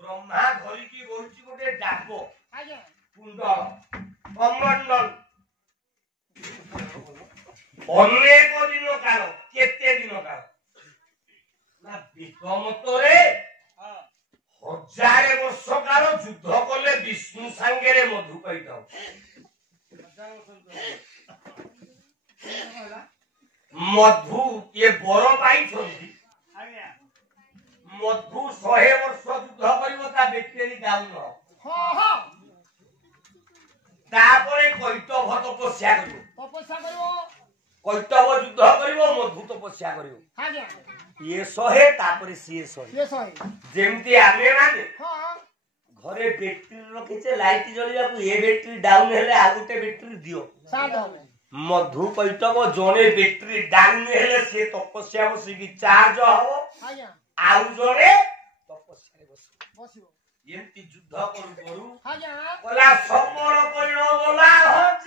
ब्रह्मा धरिकी बहिची गोटे डाब कुंडल कमंडल अनेक दिन काल केते दिन काल ना विक्रमतरे 1000 वर्ष काल युद्ध कले विष्णु सांगेरे मधु कईताओ मधु ये बर पाई छंदी मधु 100 वर्ष युद्ध करिवो ता बेटेरी डाउन तापरे कैटभ तपस्या करिवो कैटभ युद्ध करिवो मधु तपस्या करिवो ये 100 तापरे सिए 100 जेमती आमे माने घरे बैटरी रखिचे लाइट जलिया को ये बैटरी डाउन हेले आ गुटे बैटरी दियो मधु कैटभ जने बैटरी डाउन हेले से तपस्या बसी चार्ज हो आउ जने तपस्या बसियो एंती युद्ध करू करू कला समर कइनो बोला 1000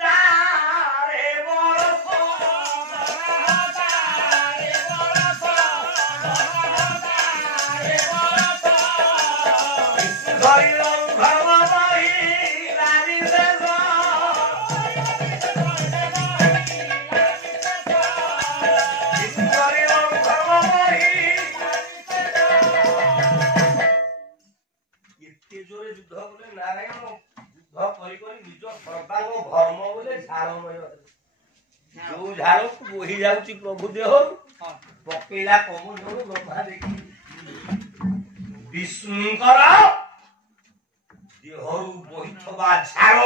वर्ष जो झाड़ को बोही जाउची प्रभु देह पकेला कम जोर ब्रह्मा देखी विष्णुकर देहरु बोहिथबा झाड़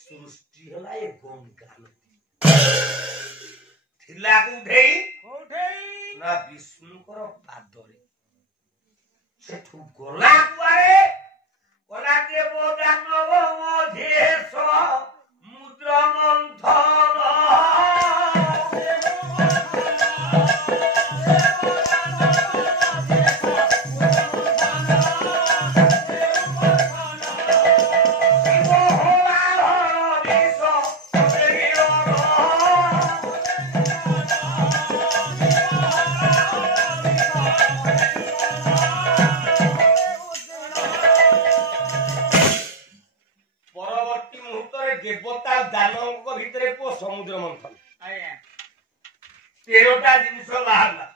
सृष्टि हला ए गंगा थिला को उठेई ना विष्णुकर पादरे सेठु गोला कुआरे गोला देव दानव मधेश मुद्रा मंथन देवता दानव भितरे पो समुद्र मंथन 13टा जिनिस बाहरला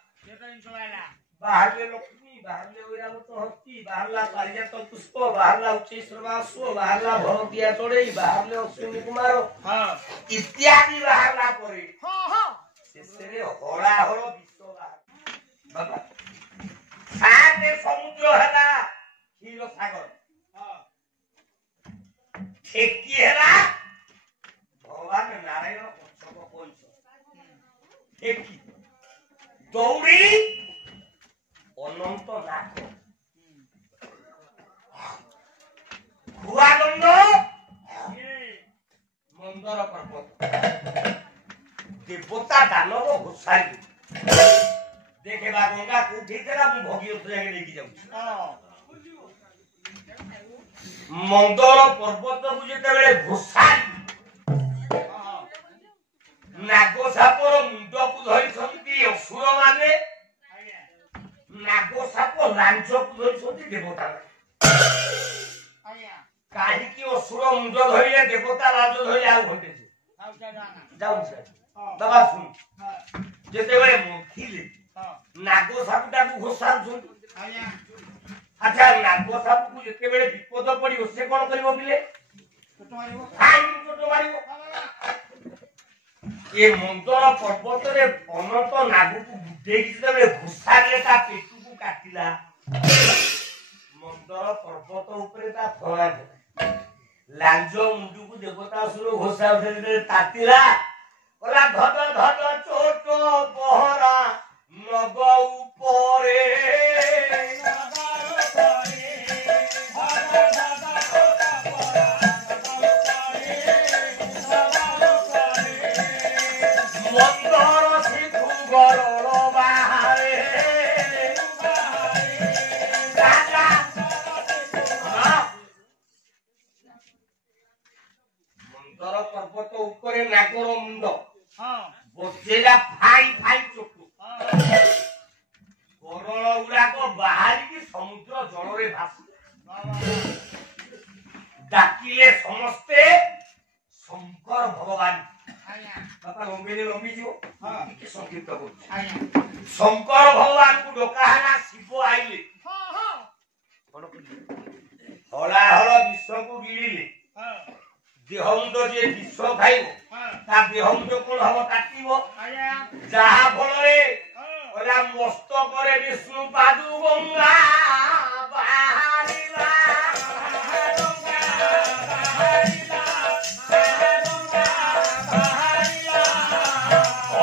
बाहरले लक्ष्मी बाहरले वैरावत हस्ती बाहरला पारिजात पुष्प बाहरला उच्चैश्रवासु बाहरला भरतिया चढ़ई बाहरले अश्विनी कुमार इत्यादि बाहरला परे शेषरे हलाहल विश्व बाबा सारे समुद्र हला क्षीर सागर ठेकी हला भगवान नारायण पंचम पंच ठेकी दौड़ी अनंत नाथ भुआदंड मंदर पर्वत देवता दानव घोषारी देखे बा गंगा कोठी तेरा मु भगीरथ जाके लेके जाउछी मंदर पर्वत को जेते बेले घोषारी नागो सापर मुंड को धरि सन्ति असुर माने नागो साप लांच को धरि सन्ति देवता काहे की असुर मुंड धरिले देवता लांच धरि आ घंटे जाउ से बाबा सुन जेते बेले मुखिले नागो सापटा को घोषार सुन अच्छा नागो साप को जेते बेले विपद पड़ियो से कोन करिवो बिले छोटो मारिवो हाई छोटो मारिवो ये मंदर पर्वत रे अनंत नागु को बुद्धेकी जबे घुसाले ता पेटु को काटिला मंदर पर्वत ऊपर ता फळा लांजो मुंडू को देवता सुरो घोषा उठे तातिला ओला धड धड छोटो बहरा नग ऊपरे ସୁନ୍ଦର ପର୍ବତ ଉପରେ ନାଗର ମୁଣ୍ଡ ବସେଇଲା ଫାଇ ଫାଇ ଚଟୁ କରଳ ଗୁଡାକ ବାହାରିକି ସମୁଦ୍ର ଜଳରେ ଭାସି ଡାକିଲେ ସମସ୍ତେ ଶଙ୍କର ଭଗବାନ ବାପା ଲମ୍ବିଲେ ଲମ୍ବିଯିବ ଟିକେ ସଂଗୀତ କରୁଛି ଶଙ୍କର ଭଗବାନଙ୍କୁ ଡକା ହେଲା ଶିବ ଆଇଲେ ହଳାହଳ ବିଷକୁ ଗିଳିଲେ ଦେହମୁଣ୍ଡ ଯିଏ ବିଷ ଖାଇବ ତା ଦେହମୁଣ୍ଡ କଣ ହବ କାଟିବ ଯାହା ଫଳରେ ମସ୍ତକରେ ବିଷ୍ଣୁ ପାଦୁ ଗଙ୍ଗା ବାହାରିଲା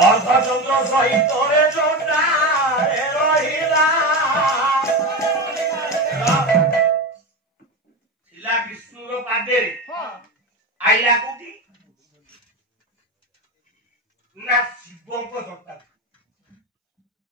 ଅର୍ଧଚନ୍ଦ୍ର ସହିତ ରହିଲା ଥିଲା ବିଷ୍ଣୁର ପାଦରେ ଆଇଲା କୋଉଠି ନା ଶିବଙ୍କ ଜଟାରେ